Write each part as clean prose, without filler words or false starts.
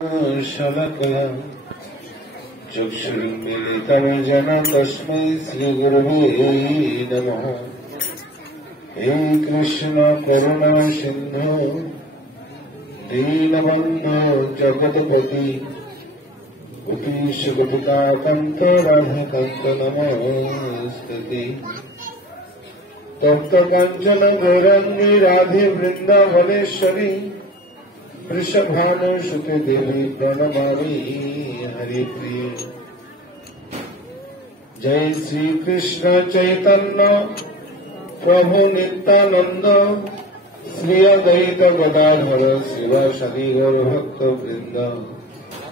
शलकया चक्षुर्मिलितं तस्मै श्रीगुरवे नमः। हे कृष्ण करुणा सिन्धु दीनबन्धो जगत्पति गोपीश गोपिकान्त राधाकान्त नमोस्तुते। तप्त कांचन गौरांगी राधे वृंदावनेश्वरी वृषभानुसुते देवी प्रणमामि हरिप्रिय। जय श्री कृष्ण चैतन्य प्रभु नित्यानंद श्री अद्वैत गदाधर शिवासादि गौर भक्त वृंद।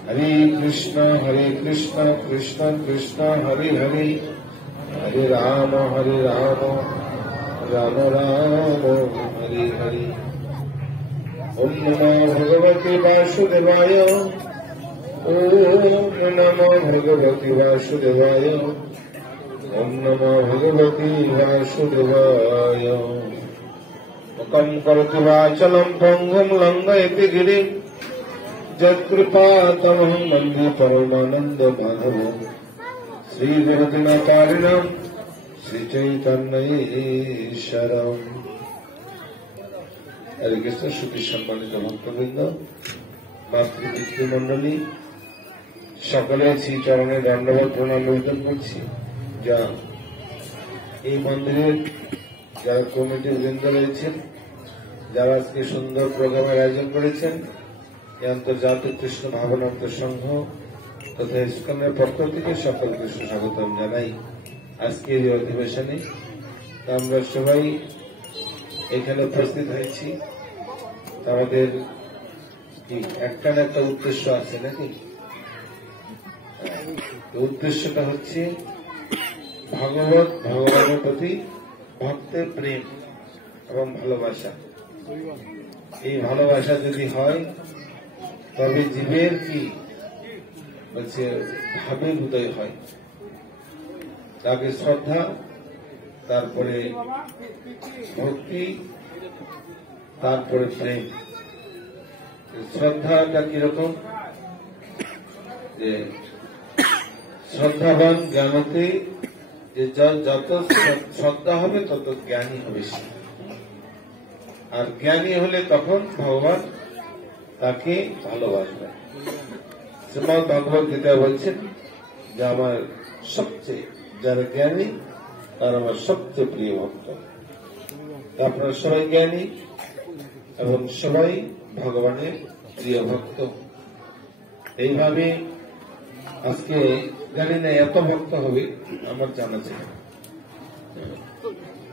हरे कृष्ण कृष्ण कृष्ण हरे हरे हरे राम राम राम हरे हरे। ओम नमो भगवते वासुदेवाय ओम नमो भगवते वासुदेवाय ओम नमो भगवते वासुदेवाय। मुखं करोति वाचालं पङ्गुं लङ्घयति गिरिं यत्कृपातमहं वन्दे परमानन्दमाधवं। श्रीगुरुदिनपालिनं श्रीचैतन्यईश्वरम्। हरे कृष्ण। श्रुति सम्मानित भक्तबृंद, मातृपितृमंडলী সকলে শ্রীচরণে দণ্ডবত প্রণাম নিবেদন করছি। যা এই মন্দিরের যারা কমিটির বৃন্দ রয়েছেন, যারা আজকে সুন্দর প্রোগ্রামের আয়োজন করেছেন, এই আন্তর্জাতিক কৃষ্ণ ভাবনান্ত সংঘ তথা ইসকনের পক্ষ থেকে সকলকে সুস্বাগতম জানাই আজকের এই অধিবেশনে। আমরা সবাই এখানে উপস্থিত হয়েছি, আমাদের একটা না একটা উদ্দেশ্য আছে নাকি? উদ্দেশ্যটা হচ্ছে ভগবানের প্রতি ভক্তের প্রেম এবং ভালোবাসা। এই ভালোবাসা যদি হয় তবে জীবের কি বলছে ভাবের উদয় হয়। তাকে শ্রদ্ধা, তারপরে ভক্তি, তারপরে প্রেম। শ্রদ্ধাটা কিরকম? যে শ্রদ্ধাবান জ্ঞানতে, যে যত শ্রদ্ধা হবে তত জ্ঞানী হবে সে। আর জ্ঞানী হলে তখন ভগবান তাকে ভালোবাসবে। শ্রীমদ্ ভগবত গীতা বলছেন যে আমার সবচেয়ে যারা জ্ঞানী তার আমার সবচেয়ে প্রিয় ভক্ত। আপনারা সবাই জ্ঞানী এবং সবাই ভগবানের প্রিয় ভক্ত। এইভাবে আজকে জানি না এত ভক্ত হবে আমার জানা ছিল।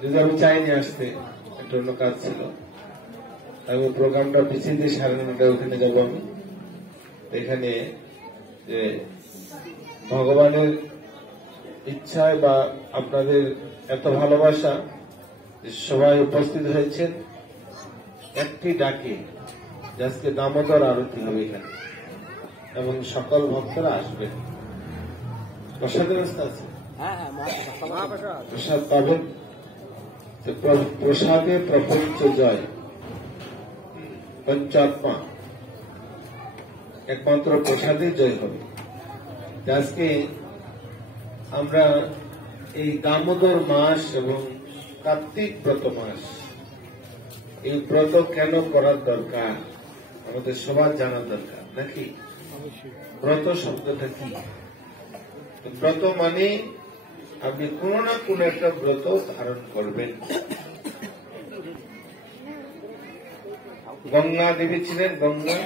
যদি আমি চাইনি আসতে, একটা অন্য কাজ ছিল, আমি প্রোগ্রামটা পিছিয়ে দিয়ে 9:30 ওখানে যাবো আমি। এখানে যে ভগবানের ইচ্ছায় বা আপনাদের এত ভালোবাসা সবাই উপস্থিত হয়েছেন একটি ডাকে, আজকে দামোদর আরতি হবে এখানে এবং সকল ভক্তরা আসবেন। প্রসাদের ব্যবস্থা আছে, প্রসাদ পাবেন। প্রসাদে প্রপঞ্চ জয়, পঞ্চাত্মা একমাত্র প্রসাদে জয় হবে। আজকে আমরা এই দামোদর মাস এবং কার্তিক ব্রত মাস, এই ব্রত কেন করার দরকার আমাদের সবার জানার দরকার নাকি? ব্রত শব্দটা কি? ব্রত মানে আপনি কোন না কোন একটা ব্রত ধারণ করবেন। গঙ্গা দেবী ছিলেন গঙ্গা,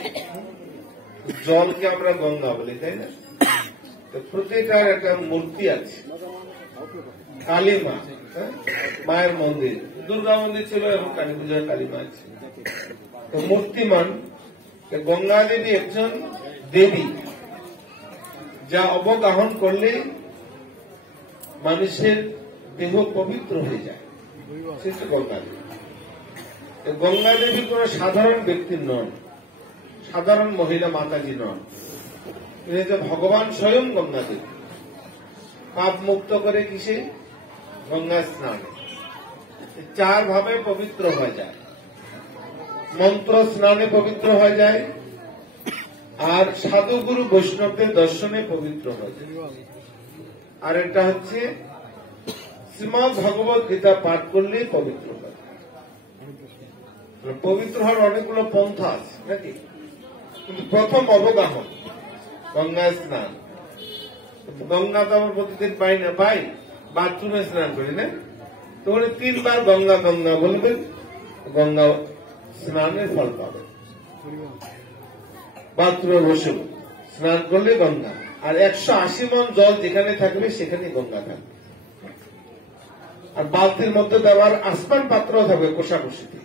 জলকে আমরা গঙ্গা বলি, তাই না? প্রতিটার একটা মূর্তি আছে। কালী মা, মায়ের মন্দির, দুর্গা মন্দির ছিল এবং কালী পূজার কালী মা আছে। তো মূর্তিমান গঙ্গা দেবী একজন দেবী, যা অবগাহন করলে মানুষের দেহ পবিত্র হয়ে যায়, সে গঙ্গা দেবী। গঙ্গা দেবী কোন সাধারণ ব্যক্তি নন, সাধারণ মহিলা মাতাজি নন। ভগবান স্বয়ং গঙ্গা দেবী। পাপ মুক্ত করে কিসে? গঙ্গা স্নানে। 4 ভাবে পবিত্র হয়ে যায়। মন্ত্র স্নানে পবিত্র হয়ে যায়, আর সাধুগুরু বৈষ্ণবদের দর্শনে পবিত্র হয়। আর এটা হচ্ছে শ্রীমদ ভগবত গীতা পাঠ করলেই পবিত্র হয়। পবিত্র হওয়ার অনেকগুলো পন্থা আছে নাকি, কিন্তু প্রথম অবগাহন গঙ্গায় স্নান। গঙ্গা তো আমার প্রতিদিন পাই না, পাই বাথরুমে স্নান করি না, তো ওখানে 3 বার গঙ্গা গঙ্গা বলবেন, গঙ্গা স্নানের ফল পাবেন। বাথরুমে বসে স্নান করলে গঙ্গা, আর 180 মণ জল যেখানে থাকবে সেখানে গঙ্গা থাকবে। আর বালতির মধ্যে দেওয়ার আসমান পাত্র থাকবে কোষাকুষিতে।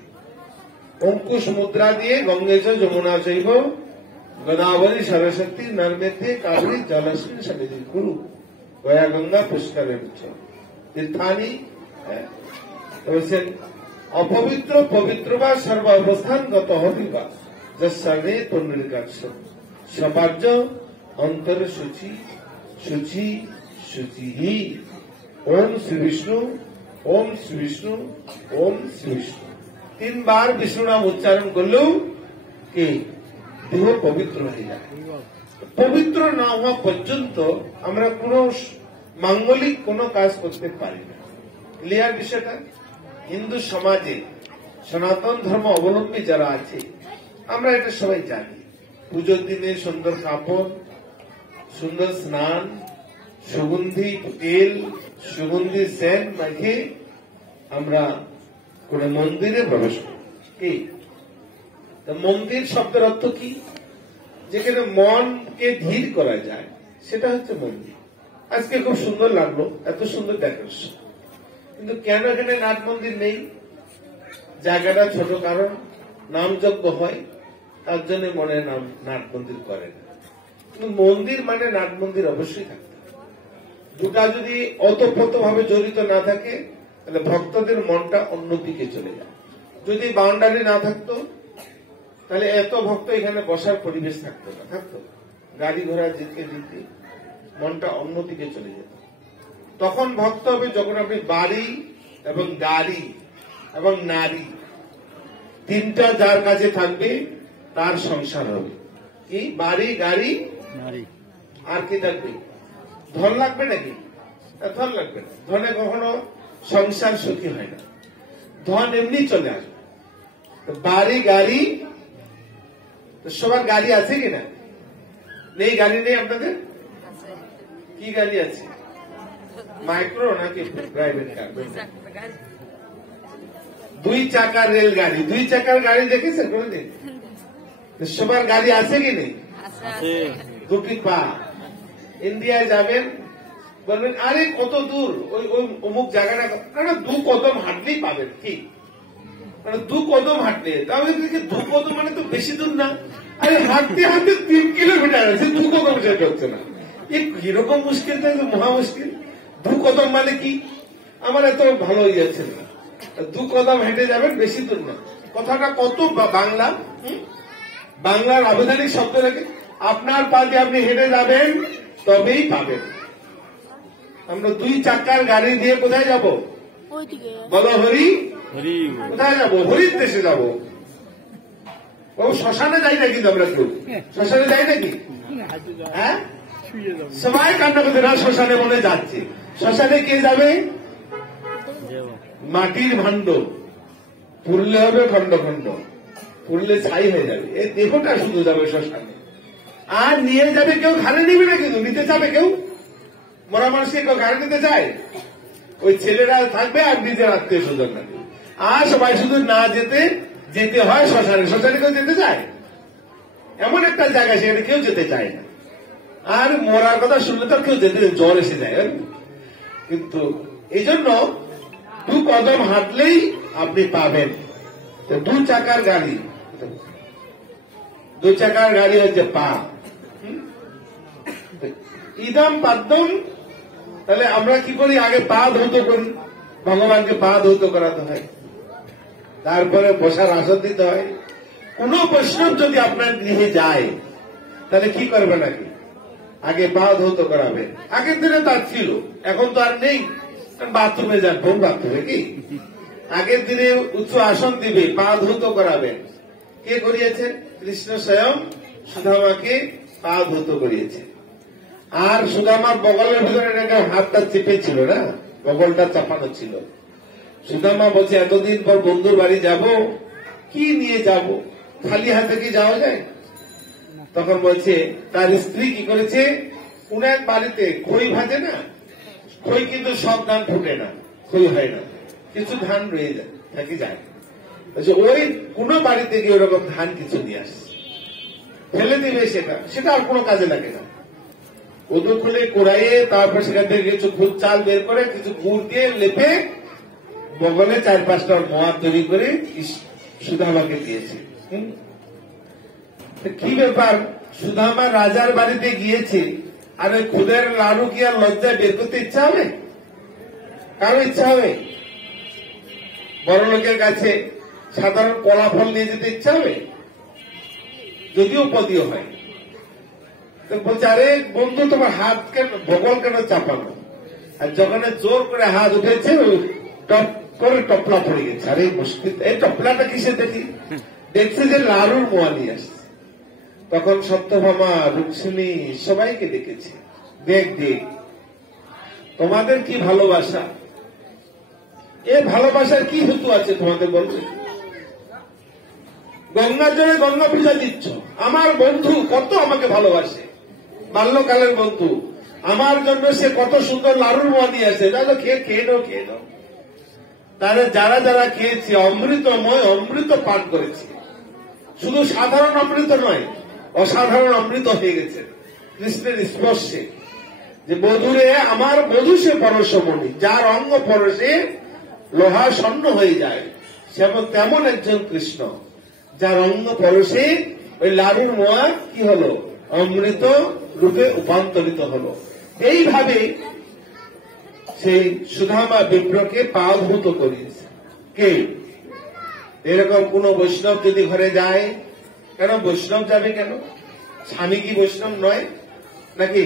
অঙ্কুশ মুদ্রা দিয়ে গঙ্গেজ যমুনা জৈব গোদাবরী সরস্বতী নর্মেতে কাবেরী জলস্মিন সমিতি কুরু গয়া গঙ্গা পুষ্করে তীর্থানি। বলছেন অপবিত্র পবিত্র বা সর্ব অবস্থানগত হবিবা যর্বে পুণ্ডরিকাক্ষ সবার্য অন্তর শুচি শুচি শুচি। ওম শ্রী বিষ্ণু, ওম শ্রী বিষ্ণু, ওম শ্রী বিষ্ণু 3 বার বিষ্ণু নাম উচ্চারণ করলেও কি দেহ পবিত্র হয়ে যায়। পবিত্র না হওয়া পর্যন্ত আমরা কোন মাঙ্গলিক কোন কাজ করতে পারি না। ক্লিয়ার বিষয়টা? হিন্দু সমাজে সনাতন ধর্ম অবলম্বী যারা আছে আমরা এটা সবাই জানি। পুজোর দিনে সুন্দর কাপড়, সুন্দর স্নান, সুগন্ধি তেল, সুগন্ধি সেন্ট মাখে আমরা কোন মন্দিরে প্রবেশ করি। কি মন্দির শব্দের অর্থ কি? যেখানে মনকে ধীর করা যায় সেটা হচ্ছে মন্দির। আজকে খুব সুন্দর লাগলো, এত সুন্দর ডেকোরেশন, কিন্তু কেন এখানে নাট মন্দির নেই? জায়গাটা ছোট, কারণ নামযজ্ঞ হয়, তার জন্য মনে নাট মন্দির করে না। কিন্তু মন্দির মানে নাট মন্দির অবশ্যই থাকতে হবে। দুটা যদি অতপ্রত ভাবে জড়িত না থাকে তাহলে ভক্তদের মনটা অন্যদিকে চলে যায়। যদি বাউন্ডারি না থাকতো তাহলে এত ভক্ত এখানে বসার পরিবেশ থাকতো না, থাকতো গাড়ি ঘোড়া যেতে যেতে মনটা অন্যদিকে চলে যেত। তখন ভক্ত হবে যখন আপনি বাড়ি এবং গাড়ি এবং নারী 3টা যার কাছে থাকবে তার সংসার হবে। কি বাড়ি গাড়ি নারী, আর কি থাকবে? ধন লাগবে নাকি? ধন লাগবে না। ধনে কখনো সংসার সুখী হয় না, ধন এমনি চলে আসবে। বাড়ি গাড়ি, সবার গাড়ি আছে কিনা? নেই? গাড়ি নেই আপনাদের? কি গাড়ি আছে? মাইক্রো নাকি প্রাইভেট কার? 2 চাকার রেলগাড়ি। 2 চাকার গাড়ি দেখেছেন কোনদিন? সবার গাড়ি আছে কি নেই? 2টি পা। ইন্ডিয়ায় যাবেন, বলবেন আরে কত দূর, ওই অমুক জায়গাটা, 2 কদম হাঁটলেই পাবেন। কি 2 কদম হাঁটলে? তাহলে 2 কদম মানে তো বেশি দূর না। আরে হাঁটতে হাঁটতে 3 কিলোমিটার আছে, 2 কদম যেতে হচ্ছে না। এরকম মুশকিল, তাই তো মহা মুশকিল। 2 কদম মানে কি? আমার এত ভালো হয়ে যাচ্ছে না। 2 কদম হেঁটে যাবেন, বেশি দূর না। কথাটা কত বাংলা, বাংলার আবেদনিক শব্দ রেখে আপনার পা দিয়ে আপনি হেঁটে যাবেন তবেই পাবেন। আমরা 2 চাকার গাড়ি দিয়ে কোথায় যাব? বলো হরি। কোথায় যাব? হরির দেশে যাব। ও শ্মশানে যাই নাকি? আমরা কেউ শ্মশানে যাই নাকি? হ্যাঁ, সবাই কান্না করতে না, শ্মশানে মনে যাচ্ছে। শ্মশানে কে যাবে? মাটির ভাণ্ড পুরলে হবে খন্ড খন্ড, পুরলে ছাই হয়ে যাবে। এই দেহটা শুধু যাবে শ্মশানে। আর নিয়ে যাবে কেউ? ঘাড়ে নিবে না, কিন্তু নিতে চাবে কেউ? মরা মানুষকে কেউ ঘাড়ে নিতে চায়? ওই ছেলেরা থাকবে আর নিজের আত্মীয় স্বজন থাকবে। আর সবাই শুধু না যেতে হয় শ্মশানে। শ্মশানে কেউ যেতে চায়? এমন একটা জায়গা সেখানে কেউ যেতে চায় না। আর মরার কথা শুনলে তো কেউ যেতে জ্বর এসে যায়। কিন্তু এই জন্য 2 কদম হাঁটলেই আপনি পাবেন। 2 চাকার গাড়ি, 2 চাকার গাড়ি হচ্ছে পা। ইদম পাদ্যম। তাহলে আমরা কি করি? আগে পা ধৌত করি, ভগবানকে পা ধৌত করাতে হয়, তারপরে বসার আসন দিতে হয়। কোন বৈষ্ণব যদি আপনার গৃহে যায় তাহলে কি করবে নাকি? আগে পা ধৌত করাবে। আগের দিনে তার ছিল, এখন তো আর নেই। বাথরুমে যান, কোন বাথরুমে? কি আগের দিনে উচ্চ আসন দিবে, পা ধৌত করাবেন। কে করিয়েছেন? কৃষ্ণ স্বয়ং সুদামাকে পা ধৌত করিয়েছে। আর সুদামার বগলের ভিতরে একটা হাতটা চেপেছিল না, বগলটা চাপানো ছিল। সুদামা বলছে এতদিন পর বন্ধুর বাড়ি যাব, কি নিয়ে যাব, খালি হাতে কি যাওয়া যায়? তখন বলছে তার স্ত্রী কি করেছে, কোন এক বাড়িতে খই ভাজে না, খই কিন্তু সব ধান ফুটে না, খই হয় না, কিছু ধান রয়ে যায় থাকি যায়। বলছে ওই কোন বাড়িতে গিয়ে ওরকম ধান কিছু নিয়ে আসছে, ফেলে দিবে সেটা, সেটা আর কোনো কাজে লাগে না। উদু খুলে কোড়াইয়ে তারপর সেখান থেকে কিছু ভুট চাল বের করে কিছু গুড় দিয়ে লেপে বগলে 4-5টা মোয়া তৈরি করে সুদামাকে দিয়েছে। কি ব্যাপার, সুদামা রাজার বাড়িতে গিয়েছে আর ওই খুদের লাড়ু কি আর লজ্জায় বের করতে ইচ্ছা হবে? কারো ইচ্ছা হবে? বড় লোকের কাছে সাধারণ কলা ফল নিয়ে যেতে ইচ্ছা হবে? যদিও পদীয় হয়। বলছে আরে বন্ধু তোমার হাত কেন, বগল কেন চাপানো? আর যখন জোর করে হাত উঠেছে টপ করে টপলা পড়ে গেছে। আরে মুশকিল, এই টপলাটা কিসে দেখি, দেখছে যে লাড়ুর মোয়া নিয়ে আসছে। তখন সত্যভামা, রুক্মিণী সবাইকে ডেকেছে, দেখ দেখ তোমাদের কি ভালোবাসা, এ ভালোবাসার কি হেতু আছে তোমাদের বলবে? গঙ্গার জলে গঙ্গা পূজা দিচ্ছ, আমার বন্ধু কত আমাকে ভালোবাসে, বাল্যকালের বন্ধু, আমার জন্য সে কত সুন্দর লাড়ুর মোয়া নিয়ে আসে, তাহলে খেয়ে নাও, খেয়ে নাও। তাহলে যারা যারা খেয়েছে অমৃতময় অমৃত পান করেছে, শুধু সাধারণ অমৃত নয়, অসাধারণ অমৃত হয়ে গেছে কৃষ্ণের স্পর্শে। যে বধুরে আমার বধূ সে পরশমণি, যার অঙ্গ পরশে লোহা স্বর্ণ হয়ে যায়, তেমন একজন কৃষ্ণ যার অঙ্গ পরশে ওই লাড়ুর মোয়া কি হলো, অমৃত রূপে রূপান্তরিত হলো। এইভাবে সেই সুদামা বিপ্রকে পাভূত করিয়েছে। কে? এরকম কোন বৈষ্ণব যদি ঘরে যায়, কেন বৈষ্ণব যাবে কেন? স্বামী কি বৈষ্ণব নয় নাকি?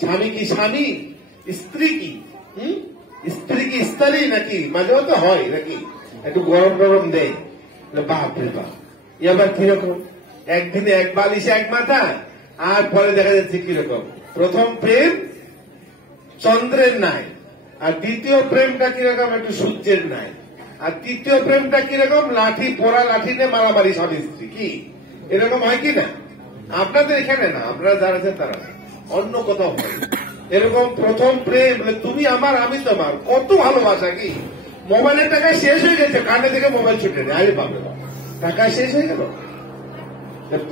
স্বামী কি স্বামী, স্ত্রী কি স্ত্রী কি স্ত্রী নাকি? মাঝে মধ্যে হয় নাকি, একটু গরম গরম দেয়, বাপ রে বাপ, এবার কিরকম, একদিনে এক বালিশে এক মাথা, আর পরে দেখা যাচ্ছে কিরকম। প্রথম প্রেম চন্দ্রের ন্যায়, আর দ্বিতীয় প্রেমটা কিরকম, একটু সূর্যের ন্যায়, আর তৃতীয় প্রেমটা কিরকম, লাঠি পোড়া লাঠি নিয়ে মারামারি স্বামী স্ত্রী, কি এরকম হয় কি না? আপনাদের এখানে না, আপনারা যারা আছেন তারা, অন্য কোথাও হয় এরকম। প্রথম প্রেম তুমি আমার আমি তোমার, কত ভালোবাসা, কি মোবাইলের টাকা শেষ হয়ে গেছে, কানে থেকে মোবাইল ছুটে নেয়, আরে বাবা টাকা শেষ হয়ে গেল।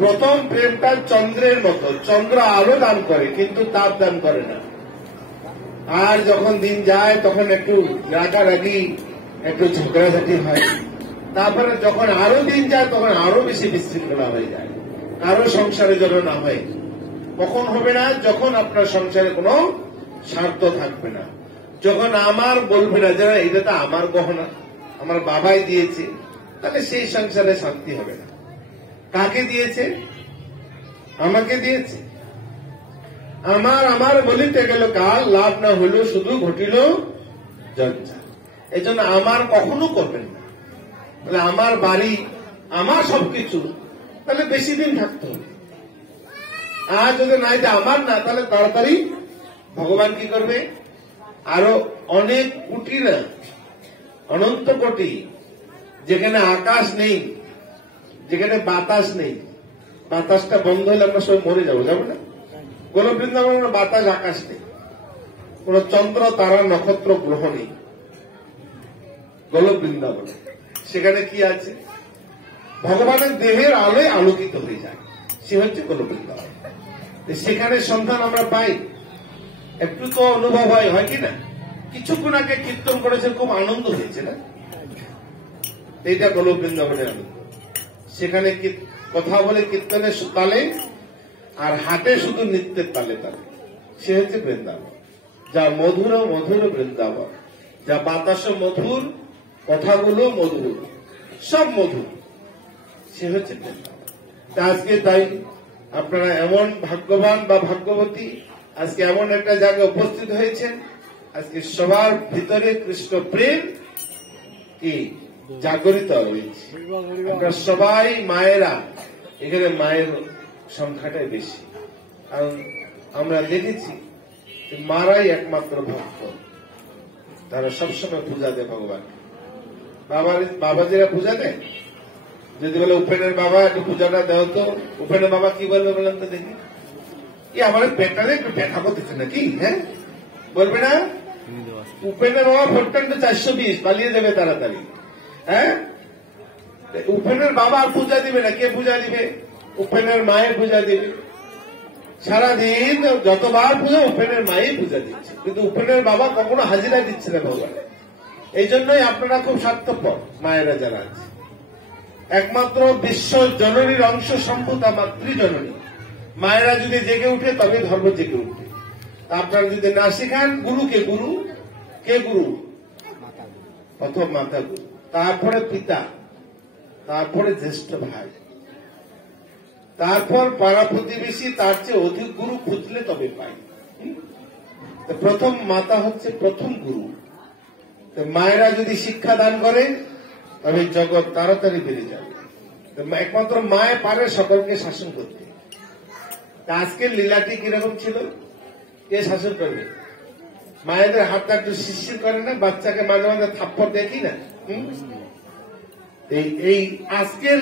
প্রথম প্রেমটা চন্দ্রের মতো, চন্দ্র আলো দান করে কিন্তু তাপ দান করে না। আর যখন দিন যায় তখন একটু রাগারাগি, একটু ঝগড়াঝাটি হয়, তারপরে যখন আরো দিন যায় তখন আরো বেশি বিশৃঙ্খলা হয়ে যায়, আরো সংসারে যেন না হয়। কখন হবে না? যখন আপনার সংসারে কোনো স্বার্থ থাকবে না, যখন আমার বলবে না যে এটা তো আমার গহনা, আমার বাবাই দিয়েছে, তাহলে সেই সংসারে শান্তি হবে না। কাকে দিয়েছে? আমাকে দিয়েছে। আমার বলিতে গেল কাল, লাভ না হইল শুধু ঘটিল জঞ্জাল। এই জন্য আমার কখনো করবেন না। তাহলে আমার বাড়ি, আমার সবকিছু, তাহলে বেশি দিন থাকতে হবে। আর যদি নাই যে আমার না, তাহলে তাড়াতাড়ি ভগবান কি করবে, আরো অনেক কোটি না, অনন্ত কোটি, যেখানে আকাশ নেই, যেখানে বাতাস নেই, বাতাসটা বন্ধ হলে আমরা সব মরে যাবো, যাবো না? কোন বৃন্দাবনের বাতাস আকাশ নেই, কোন চন্দ্র তারা নক্ষত্র গ্রহ নেই গোলক বৃন্দাবনে। সেখানে কি আছে? ভগবানের দেহের আলোয় আলোকিত হয়ে যায়, সে হচ্ছে গোলক বৃন্দাবন। সেখানে সন্ধান আমরা পাই, একটু তো অনুভব হয় কি না? কিছুক্ষণ আগে কীর্তন করেছে, খুব আনন্দ হয়েছে না? এইটা গোলক বৃন্দাবনের আনন্দ। সেখানে কথা বলে কীর্তনের তালে, আর হাটে শুধু নৃত্যের তালে তালে, সে হচ্ছে বৃন্দাবন। যা মধুর মধুর বৃন্দাবন, যা বাতাস মধুর, কথাগুলো মধুর, সব মধুর, সে হচ্ছে বৃন্দাবন। আজকে তাই আপনারা এমন ভাগ্যবান বা ভাগ্যবতী, আজকে এমন একটা জায়গায় উপস্থিত হয়েছেন, আজকে সবার ভিতরে কৃষ্ণ প্রেম কি জাগরিত হয়েছে। আমরা সবাই মায়েরা, এখানে মায়ের সংখ্যাটাই বেশি। কারণ আমরা দেখেছি যে মারাই একমাত্র ভক্ত, তারা সবসময় পূজা দেয় ভগবান। বাবাজিরা পূজা দেয়, যদি বলে উপেনের বাবা একটু পূজাটা দেও তো, উপেনের বাবা কি বলবে বলেন তো দেখি? আমার পেটটারে একটু ব্যথা করতেছে নাকি? হ্যাঁ বলবে না? উপেনের বাবা ভোটটা 420 পালিয়ে যাবে তাড়াতাড়ি। হ্যাঁ, উপেনের বাবা আর পূজা দিবে না, কে পূজা দিবে? উপেনের মায়ের পূজা দিবে। সারাদিন যতবার পূজা উপেনের মায়ের পূজা দিচ্ছে, কিন্তু উপেনের বাবা কখনো হাজিরা দিচ্ছে না ভগবান। এই জন্যই আপনারা খুব স্বার্থপর মায়েরা যারা আছে। একমাত্র বিশ্ব জননীর অংশ সম্ভূতা মাতৃজননী মায়েরা যদি জেগে উঠে তবে ধর্ম জেগে উঠবে। আপনারা যদি না শেখান, গুরুকে গুরু কে গুরু? প্রথম মাতা গুরু, তারপরে পিতা, তারপরে জ্যেষ্ঠ ভাই, তারপর পাড়া প্রতিবেশী, তার চেয়ে অধিক গুরু খুঁজলে তবে পাই। প্রথম মাতা হচ্ছে প্রথম গুরু। মায়েরা যদি শিক্ষা দান করে তবে জগৎ তাড়াতাড়ি বেড়ে যাবে। একমাত্র মায়ে পারে সকলকে শাসন করতে। আজকের লীলাটি কিরকম ছিল? কে শাসন করবে? মায়েদের হাতটা একটু শিরশির করে না? বাচ্চাকে মাঝে মাঝে থাপ্পড় দেখি না? এই আজকের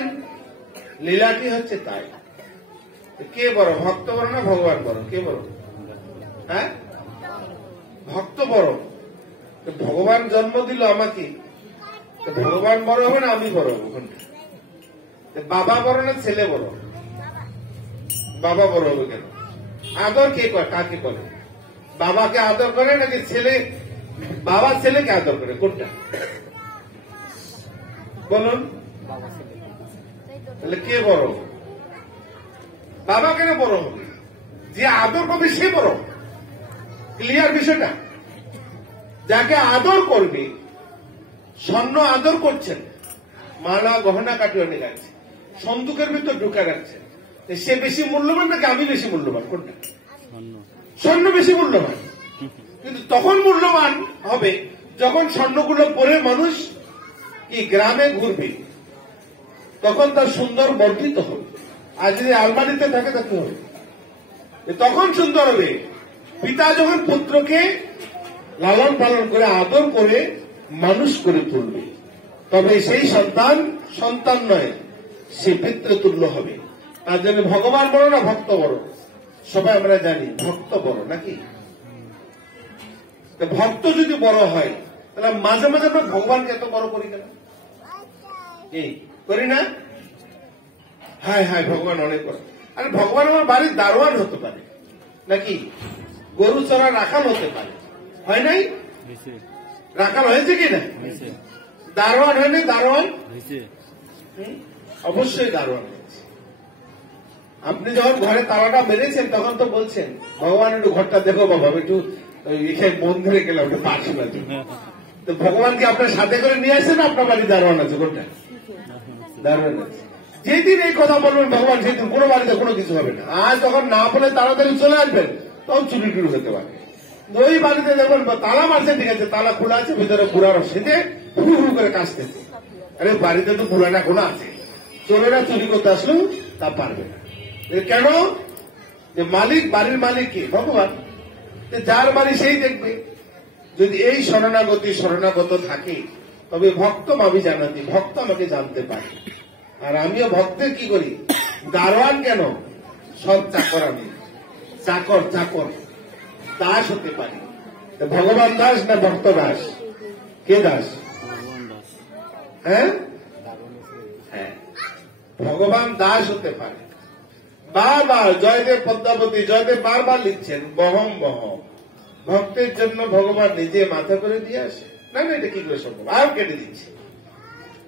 লীলাটি হচ্ছে তাই। কে বড়, ভক্ত বড় না ভগবান বড়? কে বড়? হ্যাঁ, ভক্ত বড়। ভগবান জন্ম দিল আমাকে, ভগবান বড় হবে না আমি বড় হবো? বাবা বড় না ছেলে বড়? বাবা বড় হবে কেন? আদর কে করে? কাকে করে? বাবাকে আদর করে নাকি ছেলে? বাবা ছেলেকে আদর করে, কোনটা বলুন? তাহলে কে বড়? বাবা কেন বড় হবে? যে আদর করবে সে বড়। ক্লিয়ার বিষয়টা? যাকে আদর করবে, স্বর্ণ আদর করছেন, মালা গহনা কাটিয়ে নিয়ে রাখছে, সন্দুকের ভিতর ঢুকে রাখছেন, সে বেশি মূল্যবান নাকি আমি বেশি মূল্যবান? কোনটা? স্বর্ণ বেশি মূল্যবান। কিন্তু তখন মূল্যবান হবে যখন স্বর্ণগুলো পরে মানুষ কি গ্রামে ঘুরবে, তখন তার সুন্দর বর্ধিত হবে। আর যদি আলমারিতে থাকে তা কি হবে? তখন সুন্দর হবে। পিতা যখন পুত্রকে লালন পালন করে আদর করে মানুষ করে তুলবে, তবে সেই সন্তান সন্তান নয়, সে পিতৃতুল্য হবে। তার জন্য ভগবান বড় না ভক্ত বড়? সবাই আমরা জানি ভক্ত বড়, নাকি? ভক্ত যদি বড় হয় তাহলে মাঝে মাঝে আমরা ভগবানকে এত বড় করি কেন? করি না? হায় হায় ভগবান অনেক বড়। আরে ভগবান আমার বাড়ির দারোয়ান হতে পারে, নাকি গরু চড়া রাখাল হতে পারে। হয় নাই? রাখাল হয়েছে কিনা? দারোয়ান হয় না? দারোয়ান অবশ্যই দারোয়ান হয়েছে। আপনি যখন ঘরে তালাটা মেরেছেন তখন তো বলছেন ভগবান একটু ঘরটা দেখো বাবা, একটু এখানে মন্দিরে গেলাম, একটু পাশে বাজু। তো ভগবানকে আপনার সাথে করে নিয়ে আসেন, আপনার বাড়ি দারোয়ান আছে? কোনটা? দারোয়ান আছে। যেদিন এই কথা বলবেন ভগবান, সেদিন কোনো বাড়িতে কোনো কিছু হবে না। আজ যখন না বলে তাড়াতাড়ি চলে আসবেন, তখন চুরি টুরি হতে পারে। ওই বাড়িতে দেখবেন তালা মারছে, ঠিক আছে, তালা খোলা আছে, ভিতরে বুড়ার সেজে হু হু করে কাশতেছে। আরে বাড়িতে তো বুড়াটা খোলা আছে, চোরেরা চুরি করতে আসলেও তা পারবে না। কেন? যে মালিক, বাড়ির মালিক কে? ভগবান। যার বাড়ি সেই দেখবে। যদি এই শরণাগত থাকে তবে ভক্ত আমি জানাতি, ভক্ত আমাকে জানতে পারে। আর আমিও ভক্তের কি করি? দারোয়ান কেন? সব চাকর আমি, চাকর চাকর দাস হতে পারি। ভগবান দাস না ভক্ত দাস? কে দাস? হ্যাঁ, ভগবান দাস হতে পারে। বারবার জয়দেব পদ্মাবতী, জয়দেব বারবার লিখছেন বহম বহম। ভক্তের জন্য ভগবান নিজে মাথা করে দিয়ে আসে। না না, এটা কি করে সম্ভব? আর কেটে দিচ্ছে,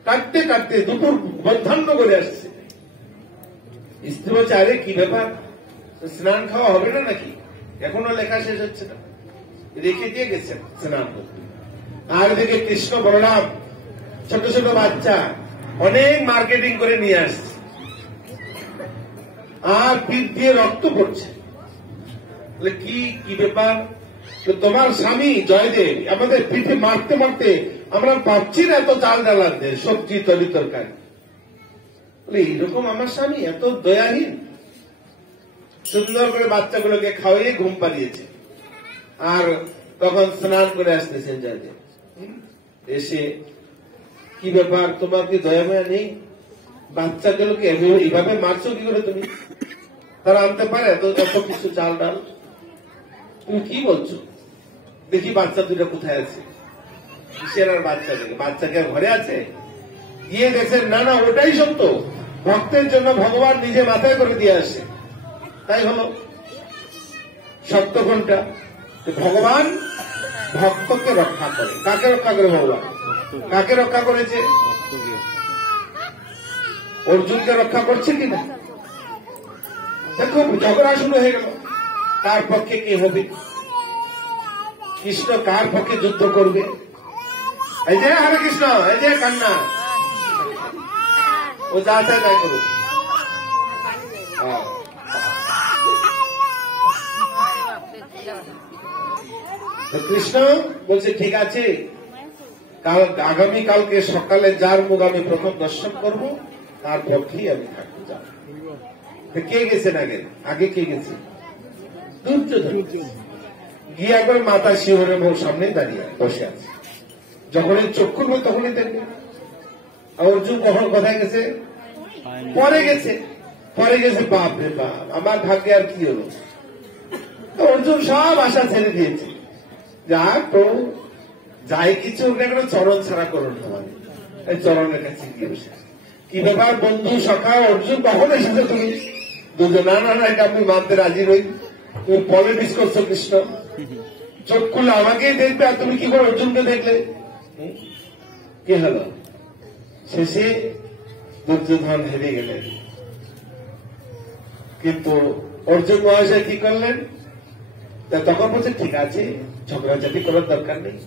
কাটতে কাটতে দুপুর বর্ধান্য করে আসছে। স্ত্রী বলছে আরে কি ব্যাপার, স্নান খাওয়া হবে না নাকি? এখনো লেখা শেষ হচ্ছে না, রেখে দিয়ে গেছেন স্নান করতে। আর এদিকে কৃষ্ণ বলরাম ছোট ছোট বাচ্চা অনেক মার্কেটিং করে নিয়ে আসছে, আর পিঠ দিয়ে রক্ত পড়ছে। কি কি ব্যাপার? তোমার স্বামী জয়দেব আমাদের পিঠে মারতে মারতে আমরা পাচ্ছি না এত চাল ডালাতে, সবজি তরি তরকারি। এইরকম আমার স্বামী এত দয়াহীন, সুন্দর করে বাচ্চাগুলোকে খাওয়াইয়ে ঘুম পাড়িয়েছে। আর তখন স্নান করে আসতেছেন যাতে এসে, কি ব্যাপার, তোমার কি দয়া মায়া নেই? বাচ্চাগুলোকে এইভাবে মারছো কি করে তুমি? তারা আনতে পারে তো যত কিছু চাল ডাল, তুমি কি বলছো? দেখি বাচ্চা দুটো কোথায় আছে। কিসের আর বাচ্চা দেখে? বাচ্চাকে ঘরে আছে? গিয়ে দেখছেন না না ওটাই সত্য, ভক্তের জন্য ভগবান নিজে মাথায় করে দিয়ে আসে। তাই হলো সত্য কোনটা? ভগবান ভক্তকে রক্ষা করে। কাকে রক্ষা করে ভগবান? কাকে রক্ষা করেছে? অর্জুনকে রক্ষা করছে কিনা? দেখো ঝগড়া শুরু হয়ে গেল, কার পক্ষে কি হবে? কৃষ্ণ কার পক্ষে যুদ্ধ করবে? এই যে হরে কৃষ্ণ, এই যে কান্না, ও যা চায় তাই করুক। কৃষ্ণ বলছে ঠিক আছে, আগামীকালকে সকালে যার মুখ আমি প্রথম দর্শন করবো তার পক্ষেই আমি থাকবো। যাব। কে গেছেন আগে? আগে কে গেছে? দুর্যোধন। গিয়ে একবার মাতা শিহরের মুখ সামনে দাঁড়িয়ে বসে আছে। যখনই চোখ করবো তখনই দেখবে। অর্জুন কখন কোথায় গেছে? পরে গেছে। পরে গেছে, বাপ রে বাপ, আমার ভাগ্যে আর কি হলো? অর্জুন সব আশা ছেড়ে দিয়েছে। যা তো যাই কিছু কোনো চরণ ছাড়া করুন তোমার, এই চরণের কাছে গিয়ে বসে। কি ব্যাপার বন্ধু সখা অর্জুন, কখন এসেছো তুমি? দুজন, না না না, এটা আমি মানতে রাজি রই। তুমি পলিটিক্স করছো কৃষ্ণ, চোখ খুলে আমাকেই দেখবে আর তুমি কি করে অর্জুনকে দেখলে? কি হলো? শেষে দুর্যোধন হেরে গেলেন। কিন্তু অর্জুন মহাশয় কি করলেন? তখন বলছে ঠিক আছে, ঝগড়াঝাটি করার দরকার নেই,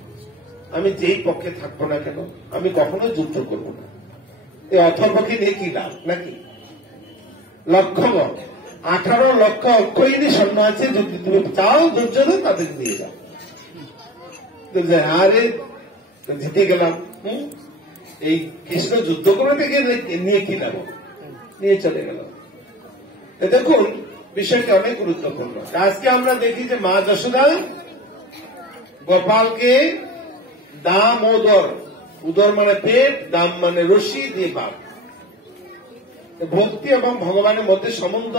আমি যেই পক্ষে থাকবো না কেন আমি কখনো যুদ্ধ করবো না। এই অথর্বকে নিয়ে কি লাভ নাকি? লক্ষ 18 লক্ষ অক্ষয়িনী সৈন্য আছে, যদি তুমি চাও দুর্যোধন তাদের নিয়ে যাও। আরে জিতে গেলাম, এই কৃষ্ণ যুদ্ধ করে থেকে নিয়ে কি লাভ? নিয়ে চলে গেল। দেখুন বিষয়টি অনেক গুরুত্বপূর্ণ। আজকে আমরা দেখি যে মা যশোদা গোপালকে দাম ওদর, উদর মানে পেট, দাম মানে রশি দিয়ে বাপ। ভক্তি এবং ভগবানের মধ্যে সম্বন্ধ,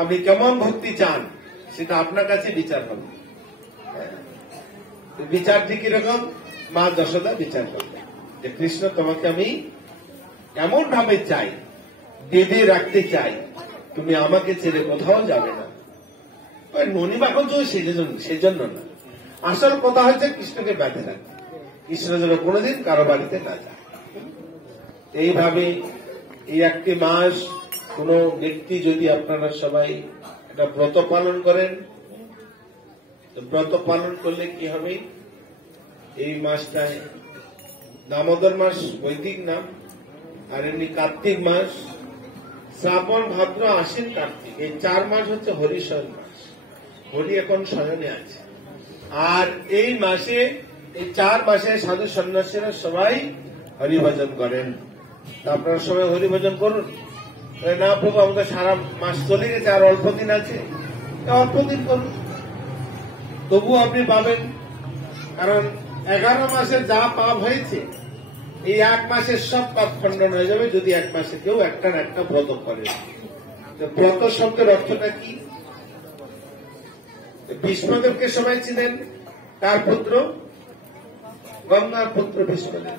আপনি কেমন ভক্তি চান সেটা আপনার কাছে বিচার হবে। বিচারটি কিরকম? মা যশোদা বিচার করবেন যে কৃষ্ণ তোমাকে আমি এমন ভাবে চাই, বেঁধে রাখতে চাই, তুমি আমাকে ছেড়ে কোথাও যাবে না। ননি মাখন তো সেজন্য না, আসল কথা হচ্ছে কৃষ্ণকে বেঁধে রাখতে, কৃষ্ণ যেন কোনোদিন কারো বাড়িতে না যায়। এইভাবে এই একটি মাস কোন ব্যক্তি যদি আপনারা সবাই একটা ব্রত পালন করেন, ব্রত পালন করলে কি হবে? এই মাসটায় দামোদর মাস বৈদিক নাম, আর এমনি কার্তিক মাস, শ্রাবণ ভাদ্র আশ্বিন কার্তিক, এই 4 মাস হচ্ছে হরিশয়ন মাস। হরি এখন শয়নে আছে। আর এই মাসে, এই 4 মাসে সাধু সন্ন্যাসীরা সবাই হরিভজন করেন। আপনারা সবাই হরিভজন করুন। না প্রভু আমাদের সারা মাস চলে গেছে, আর অল্প দিন আছে, অল্প দিন করুন, তবু আপনি পাবেন। কারণ 11 মাসে যা পাপ হয়েছে এই 1 মাসের সব পাপ খণ্ডন হয়ে যাবে যদি 1 মাসে কেউ একটা না একটা ব্রত করে। ব্রত শব্দের অর্থটা কি? ভীষ্মদেবকে সবাই ছিলেন, তার পুত্র গঙ্গার পুত্র ভীষ্মদেব।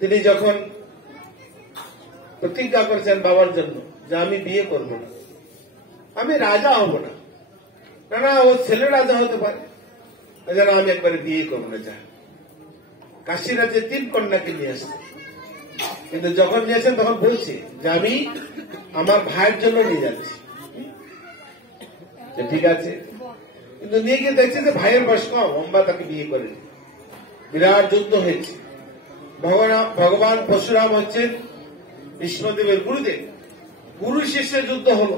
তিনি যখন প্রতিজ্ঞা করেছেন বাবার জন্য যে আমি বিয়ে করব না, আমি রাজা হব না, না ও ছেলে রাজা হতে পারে, যেন আমি একবারে বিয়ে করবো না। যা কাশী রাজ্যে 3 কন্যাকে নিয়ে আসছে, কিন্তু যখন নিয়েছেন তখন বলছে যে আমি আমার ভাইয়ের জন্য নিয়ে যাচ্ছি। ঠিক আছে, কিন্তু নিয়ে গিয়ে দেখছে যে ভাইয়ের বয়স কম, অম্বা তাকে বিয়ে করে। বিরাট যুদ্ধ হয়েছে। ভগবান পরশুরাম হচ্ছেন ভীষ্মদেবের গুরুদেব, গুরু শিষ্যের যুদ্ধ হল,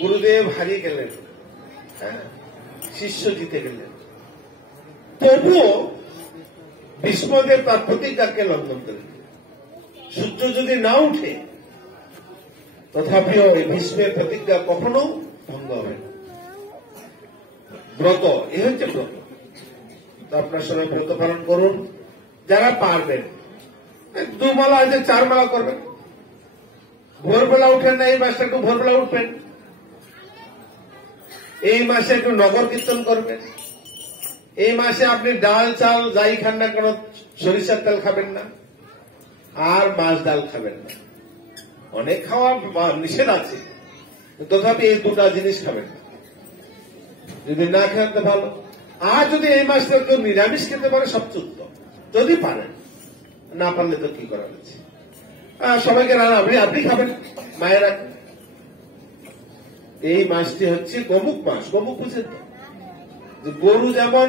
গুরুদেব হারিয়ে গেলেন, শিষ্য জিতে গেলেন। তবুও ভীষ্মদেব তার প্রতিজ্ঞাকে লঙ্ঘন করেন। সূর্য যদি না উঠে তথাপিও এই ভীষ্মের প্রতিজ্ঞা কখনো ভঙ্গ হবে না। ব্রত এ হচ্ছে ব্রত। তো আপনার সবাই ব্রত পালন করুন, যারা পারবেন 2 মালা আছে 4 মালা করবেন। ভোরবেলা উঠেন না, এই মাসে একটু ভোরবেলা উঠবেন, এই মাসে একটু নগর কীর্তন করবেন, এই মাসে আপনি ডাল চাল যাই খান না কেন সরিষার তেল খাবেন না, আর মাছ ডাল খাবেন না। অনেক খাওয়া নিষেধ আছে, তথাপি এই 2টা জিনিস খাবেন না। যদি না খান তো ভালো। আর যদি এই মাসে কেউ নিরামিষ খেতে পারে সবচেয়ে উত্তম, যদি পারেন। না পারলে তো কি করা হচ্ছে, সবাইকে রান্না আপনি খাবেন, মায়েরা। এই মাসটি হচ্ছে গোমুখ মাস। গোমুখ বুঝেন তো, যে গরু যেমন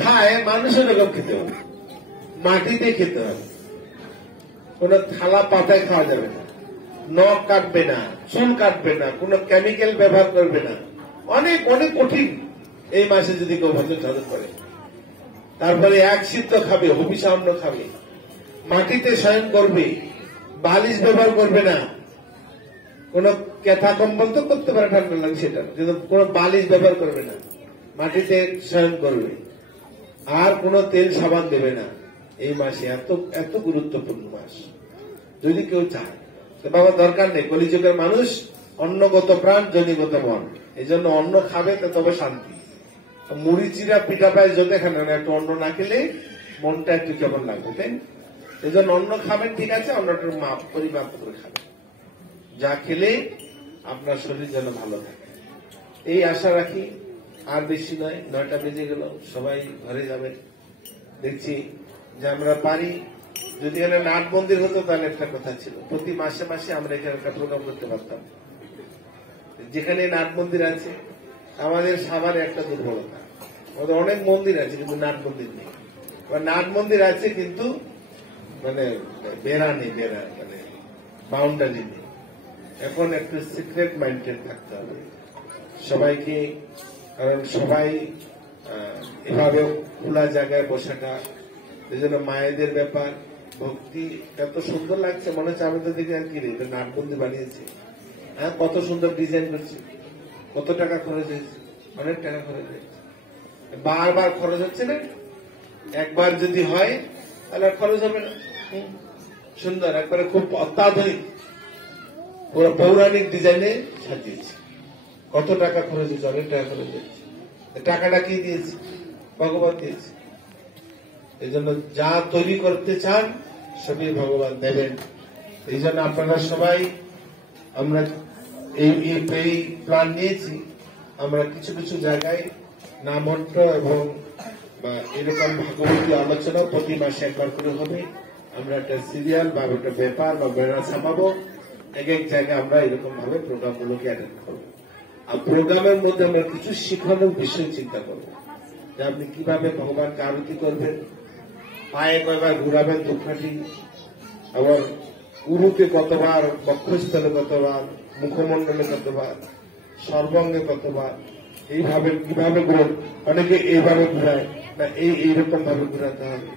খায় মানুষের এরকম খেতে হবে, মাটিতে খেতে হবে, কোন থালা পাতায় খাওয়া যাবে না, নখ কাটবে না, চুল কাটবে না, কোন কেমিক্যাল ব্যবহার করবে না। অনেক অনেক কঠিন এই মাসে যদি কেউ ভজন সাধন করে। তারপরে 1 সিদ্ধ খাবে, হবিষা অন্ন খাবে, মাটিতে শয়ন করবে, বালিশ ব্যবহার করবে না। কোন কেথা কম্বল তো করতে পারে ঠান্ডা লাগে সেটা, কিন্তু কোন বালিশ ব্যবহার করবে না, মাটিতে শয়ন করবে, আর কোন তেল সাবান দেবে না। এই মাসে এত এত গুরুত্বপূর্ণ মাস। যদি কেউ চায় তো বাবা দরকার নেই, কলিযুগের মানুষ অন্নগত প্রাণ জনিগত মন, এই জন্য অন্ন খাবে তো তবে শান্তি। মুড়ি চিরা পিঠা পায় যতে খান না, একটু অন্ন না খেলে মনটা একটু কেমন লাগবে, তাই এই জন্য অন্ন খাবেন, ঠিক আছে, অন্নটার মাপ পরিমাপ করে খাবেন, যা খেলে আপনার শরীর যেন ভালো থাকে। এই আশা রাখি। আর বেশি নয়, 9টা বেজে গেল, সবাই ঘরে যাবে। দেখছি যে আমরা পারি, যদি এখানে নাট মন্দির হতো তাহলে একটা কথা ছিল, প্রতি মাসে মাসে আমরা এখানে একটা প্রোগ্রাম করতে পারতাম। যেখানে নাট মন্দির আছে, আমাদের সাভারে একটা দুর্বলতা, আমাদের অনেক মন্দির আছে কিন্তু নাট মন্দির নেই, বা নাট মন্দির আছে কিন্তু মানে বেড়া নেই, বেড়া মানে বাউন্ডারি নেই। এখন একটু সিক্রেট মেইনটেইন থাকতে হবে সবাইকে, কারণ সবাই এভাবে খোলা জায়গায় বসাটা, এই জন্য মায়েদের ব্যাপার, ভক্তি এত সুন্দর লাগছে, মনে হচ্ছে আমি তো দেখি আর কি রে নাটবন্দি বানিয়েছি। হ্যাঁ, কত সুন্দর ডিজাইন করছি, কত টাকা খরচ হয়েছে, অনেক টাকা খরচ হয়েছে, বারবার খরচ হচ্ছে না। একবার যদি হয় তাহলে খরচ হবে না। সুন্দর একবারে খুব অত্যাধুনিক পুরো পৌরাণিক ডিজাইনে সাজিয়েছি। কত টাকা খরচ হয়েছে, অনেক টাকা খরচ হয়েছে। টাকাটা কি দিয়েছি? ভগবান দিয়েছে। এই জন্য যা তৈরি করতে চান সবই ভগবান দেবেন। এই জন্য আপনারা সবাই, আমরা এই প্ল্যান নিয়েছি, আমরা কিছু কিছু জায়গায় নামন্ত্র এবং এরকম ভাগবতী আলোচনা প্রতি মাসে একবার করে হবে। আমরা একটা সিরিয়াল বা একটা ব্যাপার বা বেড়া ছাপাবো, এক এক জায়গায় আমরা এরকম ভাবে প্রোগ্রামগুলোকে অ্যাটেন্ড করবো। আর প্রোগ্রামের মধ্যে আমরা কিছু শিখানোর বিষয় চিন্তা করবো, যে আপনি কিভাবে ভগবানকে আরতি করবেন, পায়ে কয়বার ঘুরাবেন দুঃখাটি, আবার উরুতে কতবার, বক্ষস্থলে কতবার, মুখমণ্ডলে কতবার, সর্বাঙ্গে কতবার, এইভাবে কিভাবে অনেকে এইভাবে ঘুরায় না, এইরকম ভাবে ঘুরাতে হবে।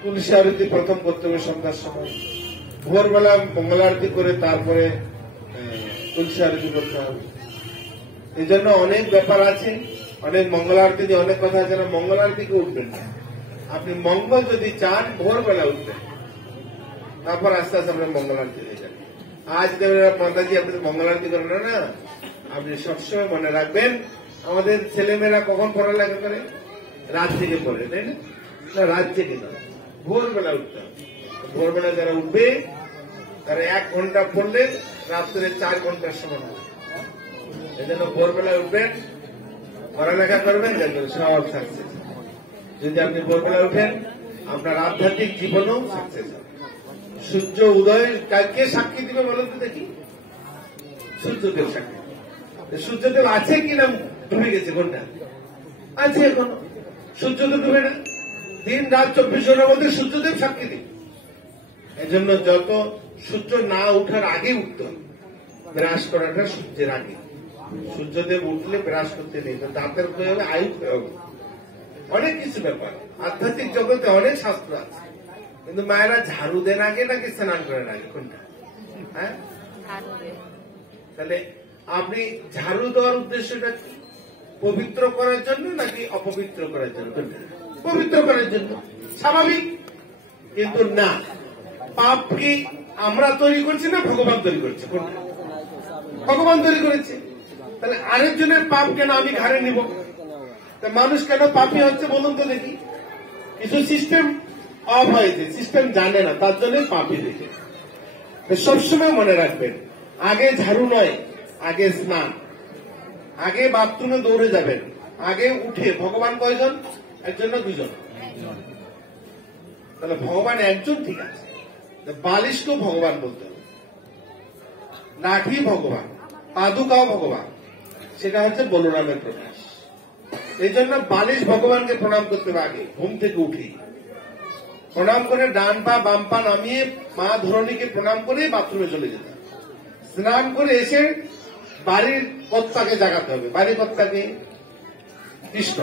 তুলসী আরতি প্রথম করতে হবে সন্ধ্যার সময়, ভোরবেলা মঙ্গল আরতি করে তারপরে তুলসী আরতি করতে হবে। এই জন্য অনেক ব্যাপার আছে, অনেক মঙ্গল আরতি দিয়ে অনেক কথা আছে না, মঙ্গল আরতিকে উঠবেন না। আপনি মঙ্গল যদি চান ভোরবেলা উঠবেন, তারপর আস্তে আস্তে আপনার মঙ্গল আরতি হয়ে যাবে। আজকে মাতাজি আপনি মঙ্গল আরতি করেন না, আপনি সবসময় মনে রাখবেন, আমাদের ছেলেমেয়েরা কখন পড়ালেখা করে? রাত থেকে পড়ে, তাই না? রাত থেকে না, ভোরবেলা উঠতে হবে। ভোরবেলা যারা উঠবে তারা 1 ঘন্টা পড়লে রাত্রে 4 ঘন্টার সময় হবে। এই জন্য ভোরবেলা উঠবেন, পড়ালেখা করবেন, দেখবেন সব সাকসেস। যদি আপনি ভোরবেলা উঠেন, আপনার আধ্যাত্মিক জীবনও সাকসেস হবে। সূর্য উদয় কালকে সাক্ষী দিবে বলেন তো দেখি? সূর্যদেব সাক্ষী। সূর্যদেব আছে কিনা ডুবে গেছে? কোনটা আছে? এখনো সূর্য তো ডুবে না। দিন রাত 24 ঘন্টার মধ্যে সূর্যদেব সাক্ষী দিবে। এই জন্য যত সূর্য না উঠার আগে উঠতে হবে, ব্রাশ করাটা সূর্যের আগে। সূর্যদেব উঠলে ব্রাশ করতে নেই, দাঁতের ক্ষয় হবে, আয়ু ক্ষয় হবে, অনেক কিছু ব্যাপার। আধ্যাত্মিক জগতে অনেক শাস্ত্র আছে, কিন্তু মায়েরা ঝাড়ু দেন আগে নাকি স্নান করেন আগে? কোনটা? হ্যাঁ, তাহলে আপনি ঝাড়ু দেওয়ার উদ্দেশ্যটা কি? পবিত্র করার জন্য নাকি অপবিত্র করার জন্য? পবিত্র করার জন্য, স্বাভাবিক। কিন্তু না, পাপ কি আমরা তৈরি করছি না ভগবান তৈরি করছে? ভগবান তৈরি করেছে। তাহলে আরেকজনের পাপ কেন আমি ঘাড়ে নিব? মানুষ কেন পাপী হচ্ছে বলুন তো দেখি? কিছু সিস্টেম অফ হয়েছে, সিস্টেম জানে না, তার জন্য পাপী দেখে। সবসময় মনে রাখবেন, আগে ঝাড়ু নয়, আগে স্নান। আগে বাথরুমে দৌড়ে যাবেন, আগে উঠে। ভগবান কয়জন? একজন না দুজন? তাহলে ভগবান একজন, ঠিক আছে। বালিশকেও ভগবান বলতে হবে, লাঠি ভগবান, পাদুকাও ভগবান। সেটা হচ্ছে বলরামের প্রকাশ। এই জন্য বালিশ ভগবানকে প্রণাম করতে হবে। আগে ঘুম থেকে উঠি প্রণাম করে ডান পা বাম পা নামিয়ে মা ধরণীকে প্রণাম করে বাথরুমে চলে যেতে হবে। স্নান করে এসে বাড়ির কর্তাকে জাগাতে হবে। বাড়ির কর্তাকে কৃষ্ণ।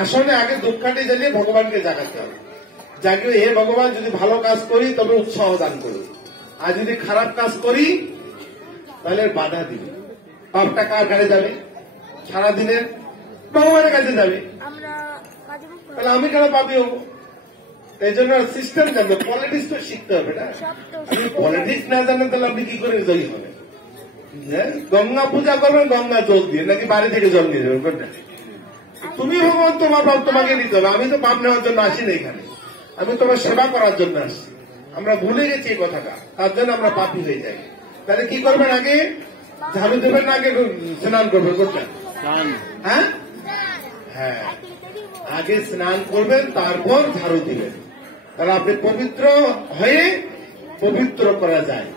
আসনে আগে ধূপকাঠি জ্বালিয়ে ভগবানকে জাগাতে হবে। জাগিয়ে, হে ভগবান, যদি ভালো কাজ করি তবে উৎসাহ দান করুন, আর যদি খারাপ কাজ করি তাহলে বাধা দিবে। পাপটা কার কাছে যাবে? সারাদিনের ভগবানের কাছে যাবে। তাহলে আমি কেন পাপি হবো? এই জন্য সিস্টেম জানবে, পলিটিক্স তো শিখতে হবে না। আপনি পলিটিক্স না জানেন তাহলে আপনি কি করে জয়ী হবেন? গঙ্গা পূজা করবেন গঙ্গা জল দিয়ে, নাকি বাড়ি থেকে জল নিয়ে যাবেন? তুমি ভগবান, তোমার পাপ তোমাকে নিতে হবে। আমি তো পাপ নেওয়ার জন্য আসি না এখানে, আমি তোমার সেবা করার জন্য আসছি। আমরা ভুলে গেছি এই কথাটা, তার জন্য আমরা পাপী হয়ে যাই। তাহলে কি করবেন? আগে ঝাড়ু দেবেন না আগে স্নান করবেন? করবেন? হ্যাঁ হ্যাঁ, আগে স্নান করবেন, তারপর ঝাড়ু দিবেন। তাহলে আপনি পবিত্র হয়ে পবিত্র করা যায়।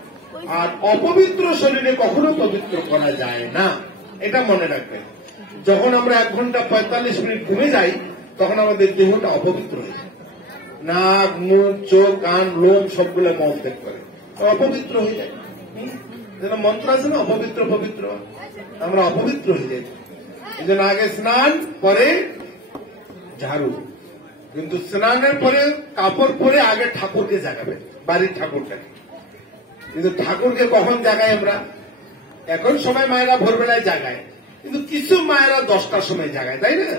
আর অপবিত্র শরীরে কখনো পবিত্র করা যায় না, এটা মনে রাখবেন। যখন আমরা 1 ঘন্টা 45 মিনিট ঘুমে যাই তখন আমাদের দেহটা অপবিত্র হয়ে যায়। নাক, মুখ, চোখ, কান, লোম সবগুলো মল ত্যাগ করে, অপবিত্র হয়ে যায়। যেটা মন্ত্র আছে না, অপবিত্র পবিত্র, আমরা অপবিত্র হয়ে যাই। এই জন্য আগে স্নান, পরে ঝাড়ু। কিন্তু স্নানের পরে কাপড় পরে আগে ঠাকুরকে জাগাবেন, বাড়ির ঠাকুরটাকে। কিন্তু ঠাকুরকে কখন জাগাই আমরা? এখন সময় মায়েরা ভোরবেলায় জাগায়, কিন্তু কিছু মায়েরা 10টার সময় জাগায়, তাই না?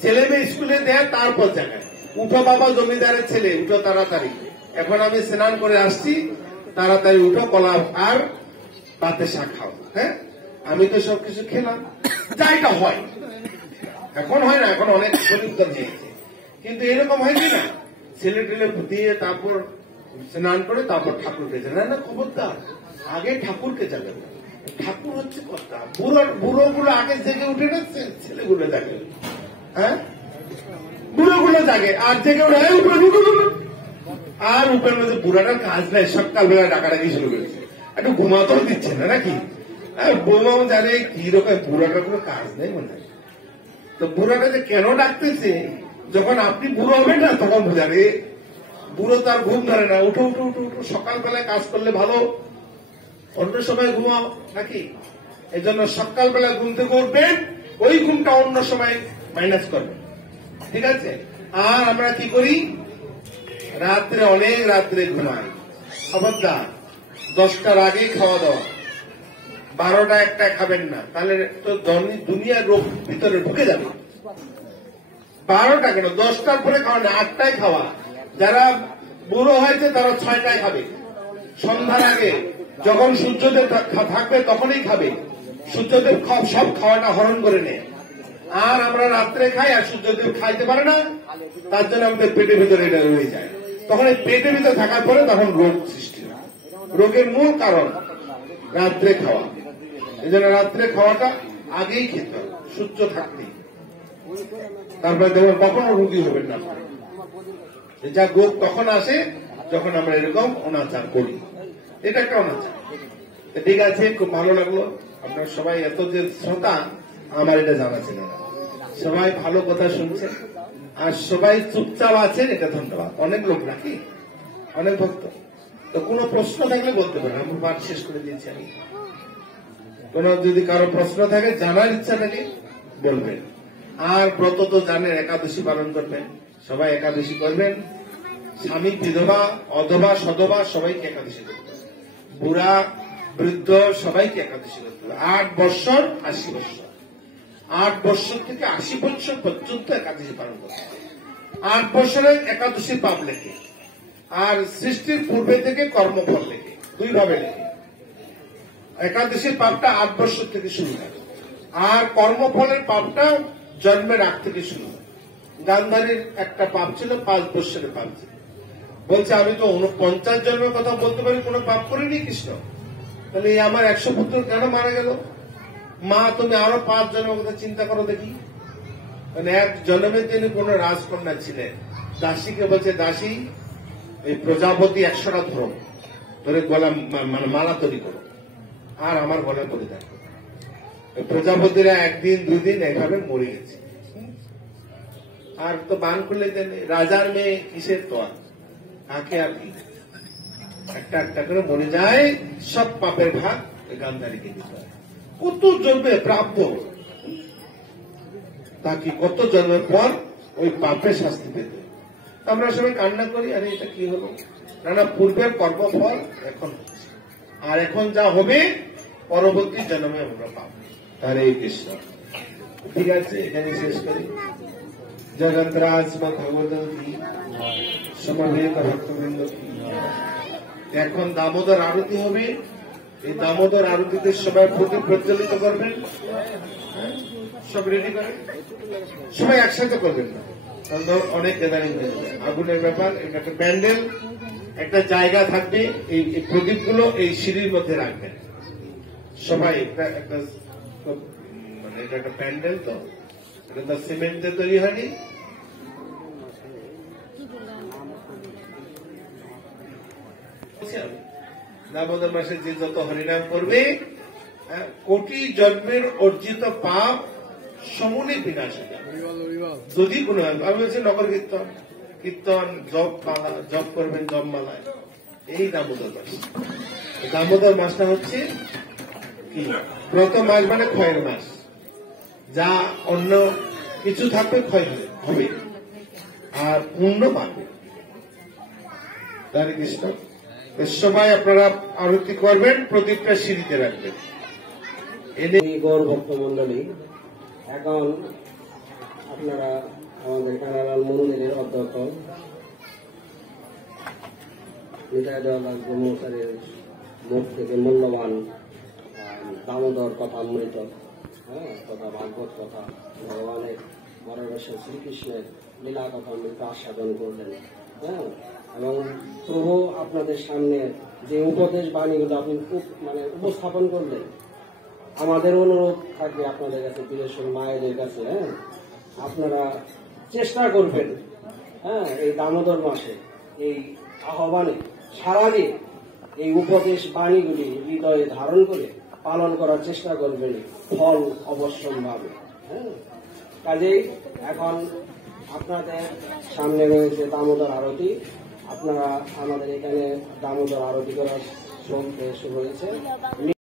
ছেলে মেয়ে স্কুলে দেয়, তারপর জাগায়। উঠো বাবা, জমিদারের ছেলে, উঠো তাড়াতাড়ি। এখন আমি স্নান করে আসছি, তাড়াতাড়ি উঠো, কলা আর পাতে শাক খাও। হ্যাঁ, আমি তো সবকিছু খেলাম, যাইটা হয়। এখন হয় না, এখন অনেক পরিবর্তন হয়েছে। কিন্তু এরকম হয় কি না, ছেলে টেলে দিয়ে তারপর স্নান করে তারপর ঠাকুরকে জাগায় না? খবরদার, আগে ঠাকুরকে জাগাবে। ঠাকুর হচ্ছে কর্তা। বুড়ো গুলো আগে জেগে উঠে না, ছেলেগুলো জাগে। হ্যাঁ, বুড়ো গুলো জাগে আর জেগে উঠে, আর উপরের মধ্যে বুড়াটার কাজ নাই, সকালবেলা ডাকাডাকি শুরু করেছে, একটু ঘুমাতেও দিচ্ছে না নাকি? বৌমাও জানে কি রকম বুড়াটার কোনো কাজ নেই মনে হয়। তো বুড়াটা যে কেন ডাকতেছে, যখন আপনি বুড়ো হবেন না তখন বোঝাবে। বুড়ো তার ঘুম ধরে না, উঠো উঠো উঠো উঠো, সকালবেলায় কাজ করলে ভালো, অন্য সময় ঘুমাও নাকি? এই জন্য সকালবেলা ঘুম থেকে উঠবেন, ওই ঘুমটা অন্য সময় মাইনাস করবেন, ঠিক আছে? আর আমরা কি করি? রাত্রে অনেক রাত্রে ঘুমাই। খবরদার, 10টার আগেই খাওয়া দাওয়া। 12টা 1টায় খাবেন না, তাহলে তো দুনিয়ার রোগ ভিতরে ঢুকে যাবে। 12টা কেন, 10টার পরে খাওয়া না, 8টায় খাওয়া। যারা বুড়ো হয়েছে তারা 6টায় খাবে, সন্ধ্যার আগে। যখন সূর্যদেব থাকবে তখনই খাবে। সূর্যদেব সব খাওয়াটা হরণ করে নেয়। আর আমরা রাত্রে খাই, আর সূর্যদেব খাইতে পারে না, তার জন্য আমাদের পেটের ভিতরে এটা রয়ে যায়। তখন এই পেটের ভিতরে থাকার পরে তখন রোগ সৃষ্টি হয়। রোগের মূল কারণ রাত্রে খাওয়া। এই জন্য রাত্রে খাওয়াটা আগেই খেতে হবে, সূর্য থাকতেই। তারপরে দেখবেন কখনো রোগী হবেন না। যা রোগ তখন আসে যখন আমরা এরকম অনাচার করি। এটা একটা অনাচার। ঠিক আছে, খুব ভালো লাগলো। আপনার সবাই এত যে শ্রোতা, আমার এটা জানা ছিল না। সবাই ভালো কথা শুনছে, আর সবাই চুপচাপ আছেন, এটা ধন্যবাদ। অনেক লোক নাকি, অনেক ভক্ত। তো কোনো প্রশ্ন থাকলে বলতে পারেন, আমি পাঠ শেষ করে দিয়েছি। আমি কোন যদি কারো প্রশ্ন থাকে, জানার ইচ্ছা থাকে, বলবেন। আর ব্রত তো জানেন, একাদশী পালন করবেন, সবাই একাদশী করবেন। স্বামী বিধবা, অধবা, সধবা সবাইকে একাদশী করবেন। বুড়া বৃদ্ধ সবাইকে একাদশী করতে হবে। 8 বৎসর 80 বৎসর, 8 বৎসর থেকে 80 বৎসর পর্যন্ত একাদশী পালন করতে হবে। 8 বৎসরের একাদশী পাপ লেখে, আর সৃষ্টির পূর্বে থেকে কর্মফল লেখে, 2 ভাবে লেখে। একাদশীর পাপটা 8 বৎসর থেকে শুরু হয়, আর কর্মফলের পাপটা জন্মের আগ থেকে শুরু হয়। গান্ধারীর একটা পাপ ছিল, 5 বৎসরের পাপ ছিল। বলছে আমি তো 49 জন্মের কথা বলতে পারি, কোনো পাপ করিনি কৃষ্ণ, তাহলে এই আমার 100 পুত্র কেন মারা গেল? মা তুমি আরো 5 জন্মের কথা চিন্তা করো দেখি। মানে 1 জন্মে তিনি কোন রাজকন্যা ছিলেন, দাসীকে বলছে দাসী এই প্রজাপতি 100টা ধরে গলা মানে মালা তৈরি করো, আর আমার গলা পরে দেখো। প্রজাপতিরা 1 দিন 2 দিন এইভাবে মরে গেছে। আর তো বান করলে রাজার মেয়ে কিসের তো কাকে আর কি, একটা একটা করে মরে যায়। সব পাপের ভাগ গান্ধারীকে দিতে হয়। কত জন্মে প্রাপ্য, তাকে কত জন্মের পর ওই পাপের শাস্তি পেতে। আমরা সবাই কান্না করি, আরে এটা কি হলো? না, পূর্বের কর্মফল এখন হচ্ছে, আর এখন যা হবে পরবর্তী জন্মে আমরা পাবো। হরে কৃষ্ণ। ঠিক আছে, এখানে শেষ করি। জগন্নাথ ভগবত কি সমবেত ভক্তবৃন্দ কি। এখন দামোদর আরতি হবে, এই দামোদর আরতিতে সবাই প্রদীপ প্রজ্বলিত করবেন। সব রেডি করেন, সবাই একসাথে করবেন না, কারণ অনেক গ্যাদারিং হয়ে যাবে। আগুনের ব্যাপার, এটা একটা প্যান্ডেল, একটা জায়গা থাকবে, এই প্রদীপগুলো এই সিঁড়ির মধ্যে রাখবেন সবাই। একটা মানে এটা একটা প্যান্ডেল, তো এটা তো সিমেন্ট দিয়ে তৈরি হয়নি। দামোদর মাসে যে যত হরিনাম করবে, কোটি জন্মের অর্জিত পাপ সমূলে বিনাশ হয়ে যাবে। যদি কোনো আমি বলছি নগর কীর্তন, কীর্তন জপ করবেন জপমালায়, এই দামোদর মাস। দামোদর মাসটা হচ্ছে কি, ব্রত মাস মানে ক্ষয়ের মাস। যা অন্য কিছু থাকবে ক্ষয় হবে, আর পুণ্য পাবে। হরে কৃষ্ণ। সবাই আপনারা আরতি করবেন, প্রদীপটা সিঁড়িতে রাখবেন। গৌর ভক্তমন্ডলী, এখন আপনারা আমাদের কানাড়াল মন্দিরের অধ্যক্ষ নিতাই দয়াল ব্রহ্মচারীর মুখ থেকে মূল্যবান দামোদর কথামৃত, তথা ভাগবত কথা, ভগবানের মরবেশ্বর শ্রীকৃষ্ণের লীলা কথামৃত আস্বাদন করলেন। এবং প্রভু আপনাদের সামনে যে উপদেশ বাণীগুলো আপনি মানে উপস্থাপন করলেন, আমাদের অনুরোধ থাকবে আপনাদের কাছে, বিশেষ মায়েদের কাছে, আপনারা চেষ্টা করবেন এই দামোদর মাসে এই আহ্বানে সারা দিয়ে এই উপদেশ বাণীগুলি হৃদয়ে ধারণ করে পালন করার চেষ্টা করবেন, ফল অবশ্যম্ভাবী। কাজেই এখন আপনাদের সামনে রয়েছে দামোদর আরতি। আপনারা আমাদের এখানে দামোদর আরতি করার শুরু হয়েছে।